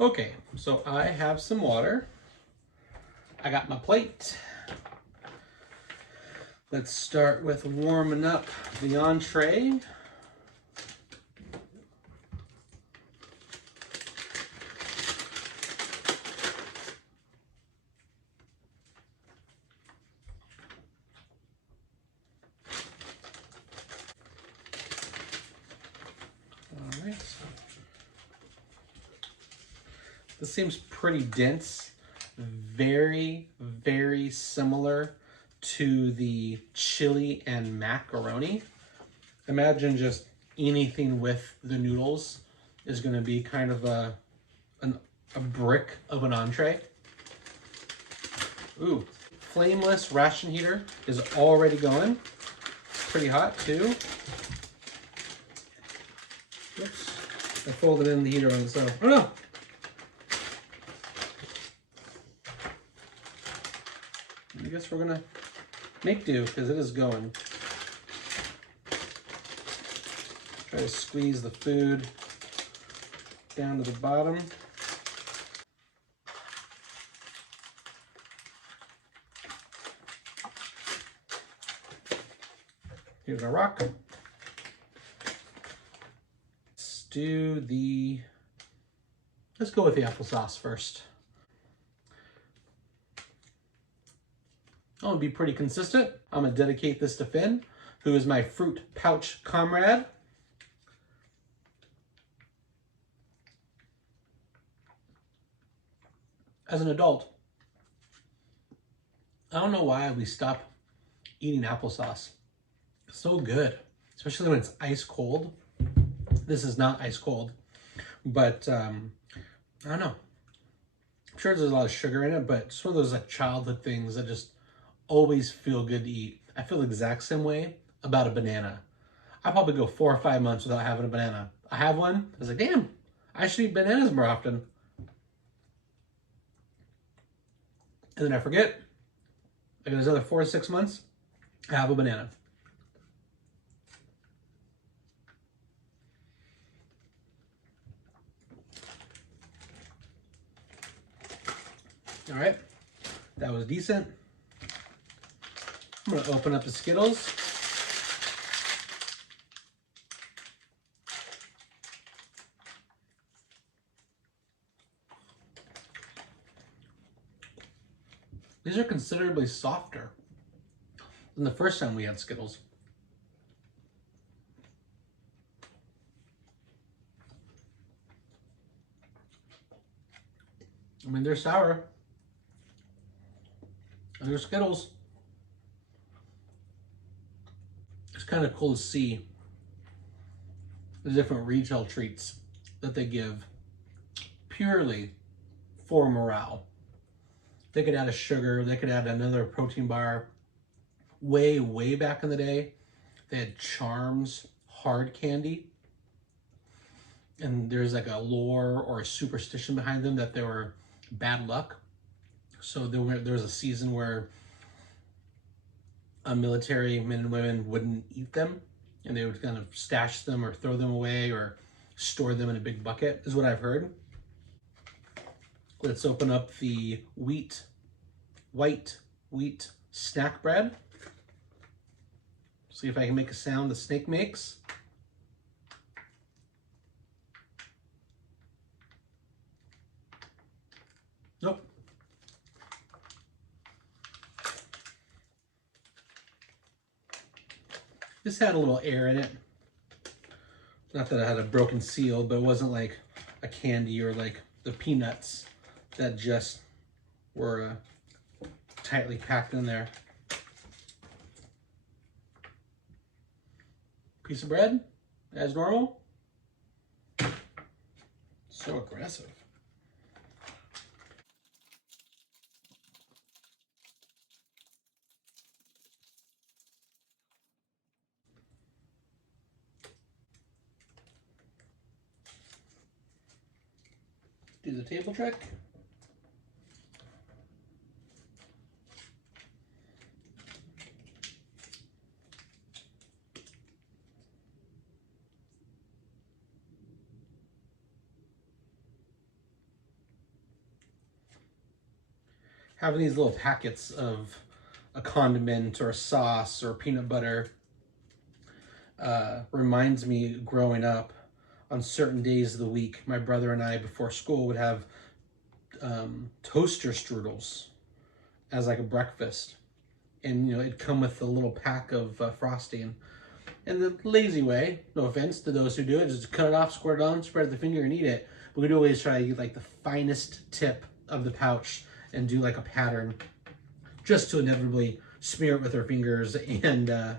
Okay, so I have some water. I got my plate. Let's start with warming up the entree. All right. This seems pretty dense. Very, very similar to the chili and macaroni. Imagine just anything with the noodles is going to be kind of a brick of an entree. Ooh, flameless ration heater is already going. Pretty hot too. Oops, I folded in the heater on the stove. Oh no! I guess we're gonna make do because it is going. Try to squeeze the food down to the bottom. Here's our rock. Let's go with the applesauce first. I'm gonna be pretty consistent. I'm gonna dedicate this to Finn, who is my fruit pouch comrade. As an adult, I don't know why we stop eating applesauce. It's so good, especially when it's ice cold. This is not ice cold, but I don't know. I'm sure there's a lot of sugar in it, but it's one of those like childhood things that just always feel good to eat. I feel the exact same way about a banana. I probably go 4 or 5 months without having a banana. I have one. I was like, damn, I should eat bananas more often. And then I forget. I get another 4 to 6 months. I have a banana. All right, that was decent. I'm gonna open up the Skittles. These are considerably softer than the first time we had Skittles. I mean, they're sour. And they're Skittles. It's kind of cool to see the different retail treats that they give purely for morale. They could add a sugar, they could add another protein bar. Way, way back in the day, they had Charms hard candy. And there's like a lore or a superstition behind them that they were bad luck. So there was a season where military men and women wouldn't eat them, and they would kind of stash them or throw them away or store them in a big bucket, is what I've heard. Let's open up the white wheat snack bread. See if I can make a sound the snake makes. Nope. This had a little air in it. Not that I had a broken seal, but it wasn't like a candy or like the peanuts that just were tightly packed in there. Piece of bread, as normal. So aggressive. Do the table trick. having these little packets of a condiment or a sauce or peanut butter reminds me growing up on certain days of the week, my brother and I before school would have toaster strudels as like a breakfast. And, you know, it'd come with a little pack of frosting. And the lazy way, no offense to those who do it, just cut it off, squirt it on, spread the finger and eat it. But we'd always try to get like the finest tip of the pouch and do like a pattern just to inevitably smear it with our fingers and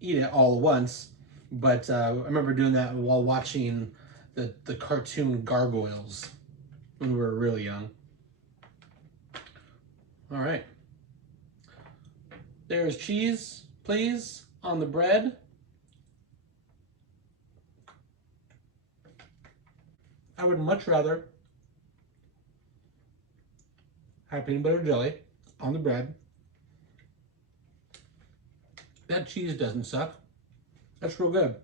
eat it all at once. But I remember doing that while watching the cartoon Gargoyles when we were really young. All right. There's cheese, please, on the bread. I would much rather have peanut butter jelly on the bread. That cheese doesn't suck. That's real good.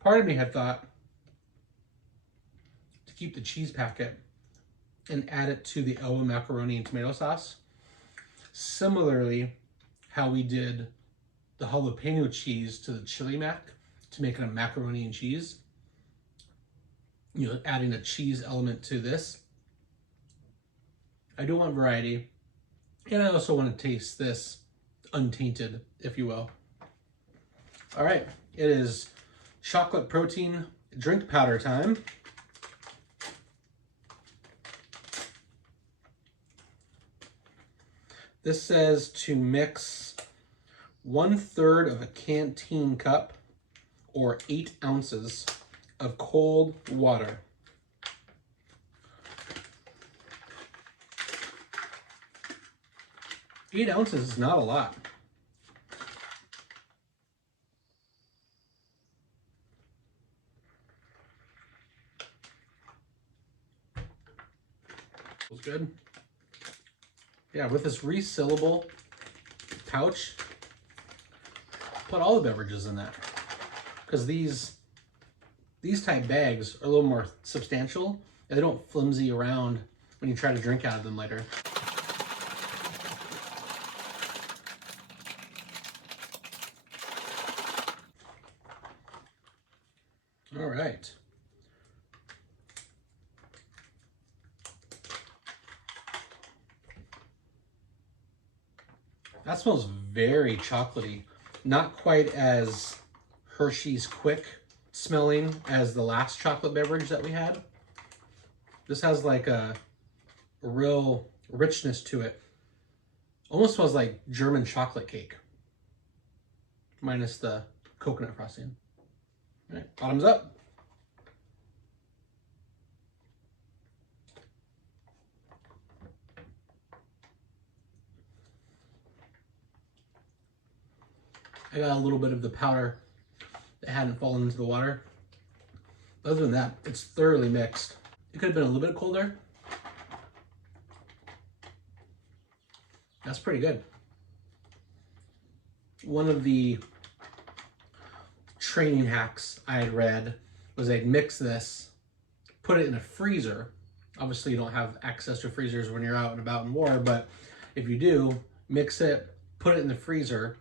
Part of me had thought to keep the cheese packet and add it to the Elba macaroni and tomato sauce. Similarly, how we did the jalapeno cheese to the chili mac to make it a macaroni and cheese. You know, adding a cheese element to this. I do want variety, and I also want to taste this untainted, if you will. All right, it is chocolate protein drink powder time. This says to mix 1/3 of a canteen cup or 8 ounces of cold water. Eight ounces is not a lot. Feels good. Yeah, with this resealable pouch, put all the beverages in that. Because these type bags are a little more substantial and they don't flimsy around when you try to drink out of them later. All right. That smells very chocolatey. Not quite as Hershey's Quick smelling as the last chocolate beverage that we had. This has like a real richness to it. Almost smells like German chocolate cake. Minus the coconut frosting. All right, bottoms up. I got a little bit of the powder that hadn't fallen into the water. Other than that, it's thoroughly mixed. It could have been a little bit colder. That's pretty good. One of the training hacks I had read was I'd mix this, put it in a freezer. Obviously you don't have access to freezers when you're out and about in war, but if you do, mix it, put it in the freezer,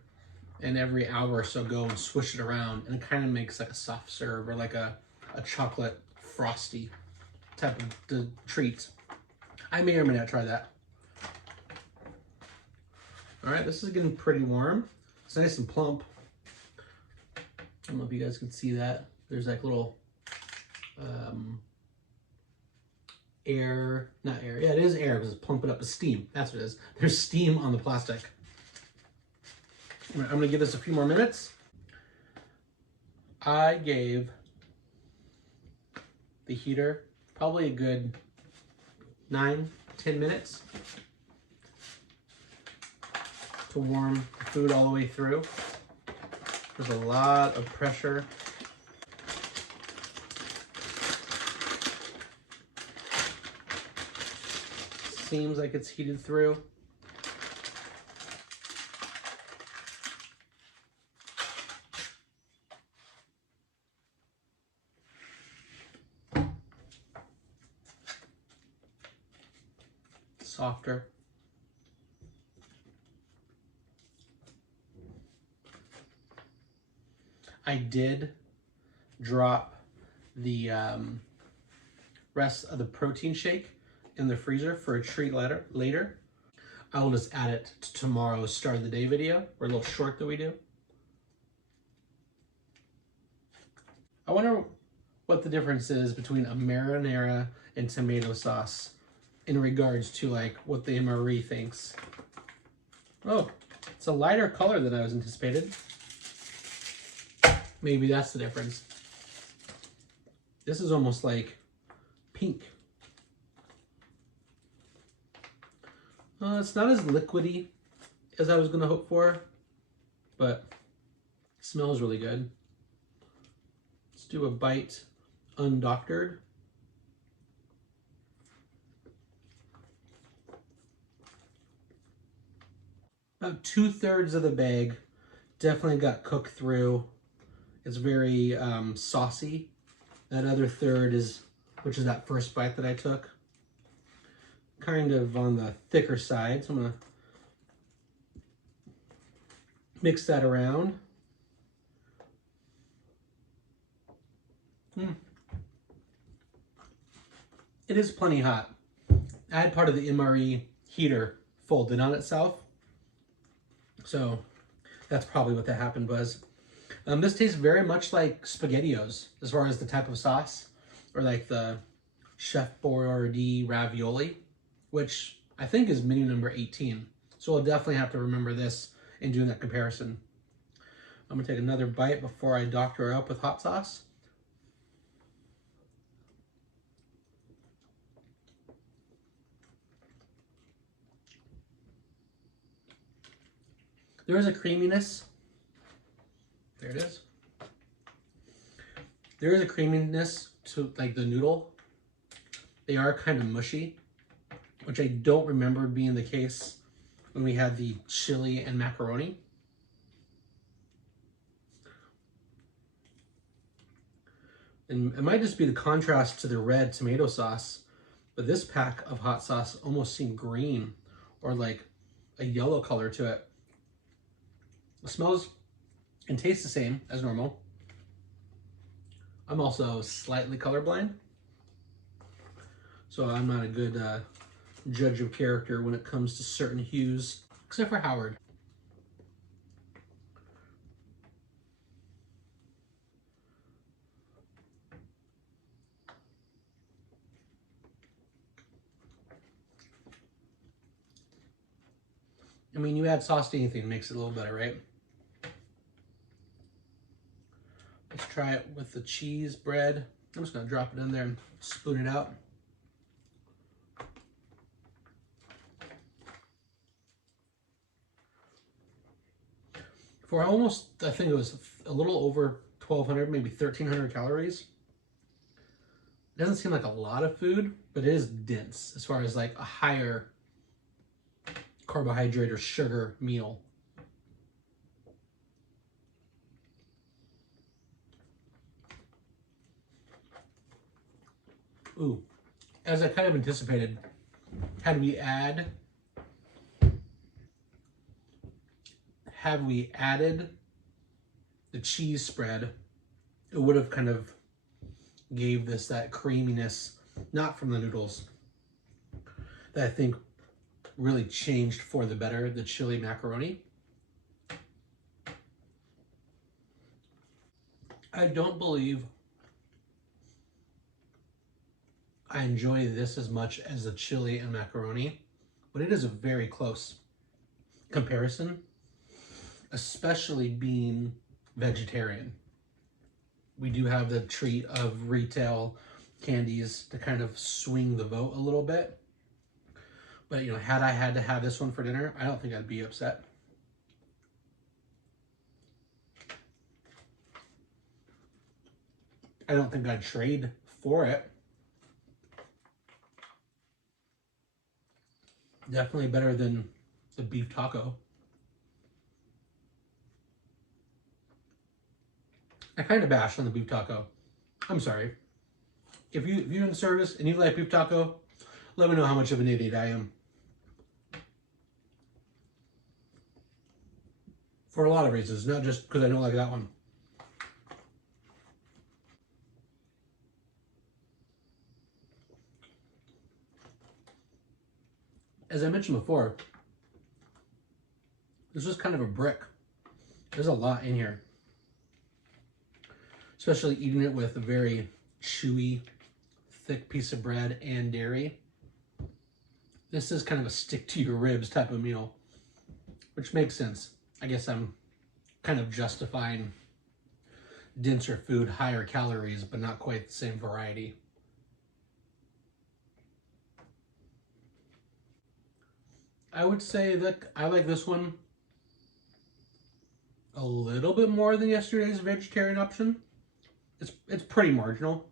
and every hour or so go and swish it around, and it kind of makes like a soft serve or like a chocolate frosty type of treat. I may or may not try that. All right, this is getting pretty warm. It's nice and plump. I don't know if you guys can see that. There's like little air, not air. Yeah, it is air because it's pumping up the steam. That's what it is. There's steam on the plastic. I'm gonna give this a few more minutes. I gave the heater probably a good 9-10 minutes to warm the food all the way through. There's a lot of pressure. Seems like it's heated through. softer. I did drop the rest of the protein shake in the freezer for a treat later. I will just add it to tomorrow's start of the day video, or a little short that we do. I wonder what the difference is between a marinara and tomato sauce in regards to like what the MRE thinks. Oh, it's a lighter color than I was anticipated. Maybe that's the difference. This is almost like pink. It's not as liquidy as I was gonna hope for, but it smells really good. Let's do a bite undoctored. About 2/3 of the bag definitely got cooked through. It's very saucy. That other third which is that first bite that I took, kind of on the thicker side. So I'm gonna mix that around. It is plenty hot. I had part of the MRE heater folded on itself, so that's probably what that happened was. This tastes very much like SpaghettiOs as far as the type of sauce, or like the Chef Boyardee ravioli, which I think is menu number 18. So I'll definitely have to remember this in doing that comparison. I'm gonna take another bite before I doctor her up with hot sauce. There is a creaminess. There it is. There is a creaminess to like the noodle. They are kind of mushy, which I don't remember being the case when we had the chili and macaroni. And it might just be the contrast to the red tomato sauce, but this pack of hot sauce almost seemed green or like a yellow color to it. It smells and tastes the same as normal. I'm also slightly colorblind, so I'm not a good judge of character when it comes to certain hues, except for Howard. I mean, you add sauce to anything, it makes it a little better, right? Let's try it with the cheese bread. I'm just gonna drop it in there and spoon it out. For almost, I think it was a little over 1,200, maybe 1,300 calories. It doesn't seem like a lot of food, but it is dense as far as like a higher carbohydrate or sugar meal. Ooh, as I kind of anticipated, had we added the cheese spread, it would have kind of gave this that creaminess, not from the noodles, that I think really changed for the better the chili macaroni. I don't believe I enjoy this as much as the chili and macaroni, but it is a very close comparison, especially being vegetarian. We do have the treat of retail candies to kind of swing the vote a little bit. But, you know, had I had to have this one for dinner, I don't think I'd be upset. I don't think I'd trade for it. Definitely better than the beef taco. I kind of bashed on the beef taco. I'm sorry. If you're in service and you like beef taco, let me know how much of an idiot I am. for a lot of reasons, not just because I don't like that one. As I mentioned before, this was kind of a brick. There's a lot in here. Especially eating it with a very chewy, thick piece of bread and dairy. This is kind of a stick to your ribs type of meal, which makes sense. I guess I'm kind of justifying denser food, higher calories, but not quite the same variety. I would say that I like this one a little bit more than yesterday's vegetarian option. It's pretty marginal.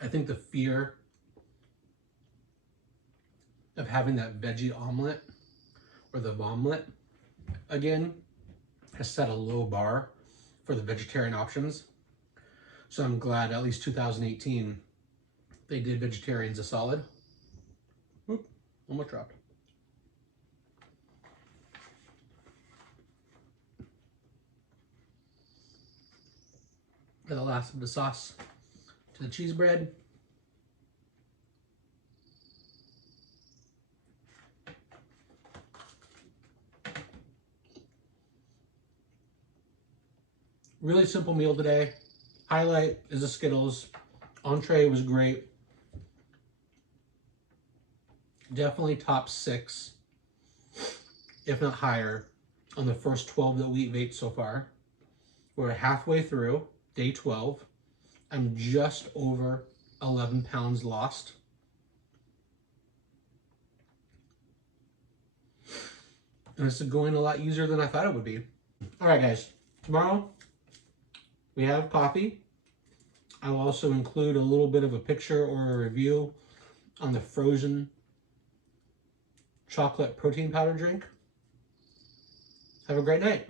I think the fear of having that veggie omelet or the vomlet again has set a low bar for the vegetarian options. So I'm glad at least 2018 they did vegetarians a solid. Oop, almost dropped. Add the last of the sauce to the cheese bread. Really simple meal today. Highlight is the Skittles. Entree was great. Definitely top 6, if not higher, on the first 12 that we've ate so far. We're halfway through, day 12. I'm just over 11 pounds lost. And this is going a lot easier than I thought it would be. All right, guys. Tomorrow, we have coffee. I will also include a little bit of a picture or a review on the frozen chocolate protein powder drink. Have a great night.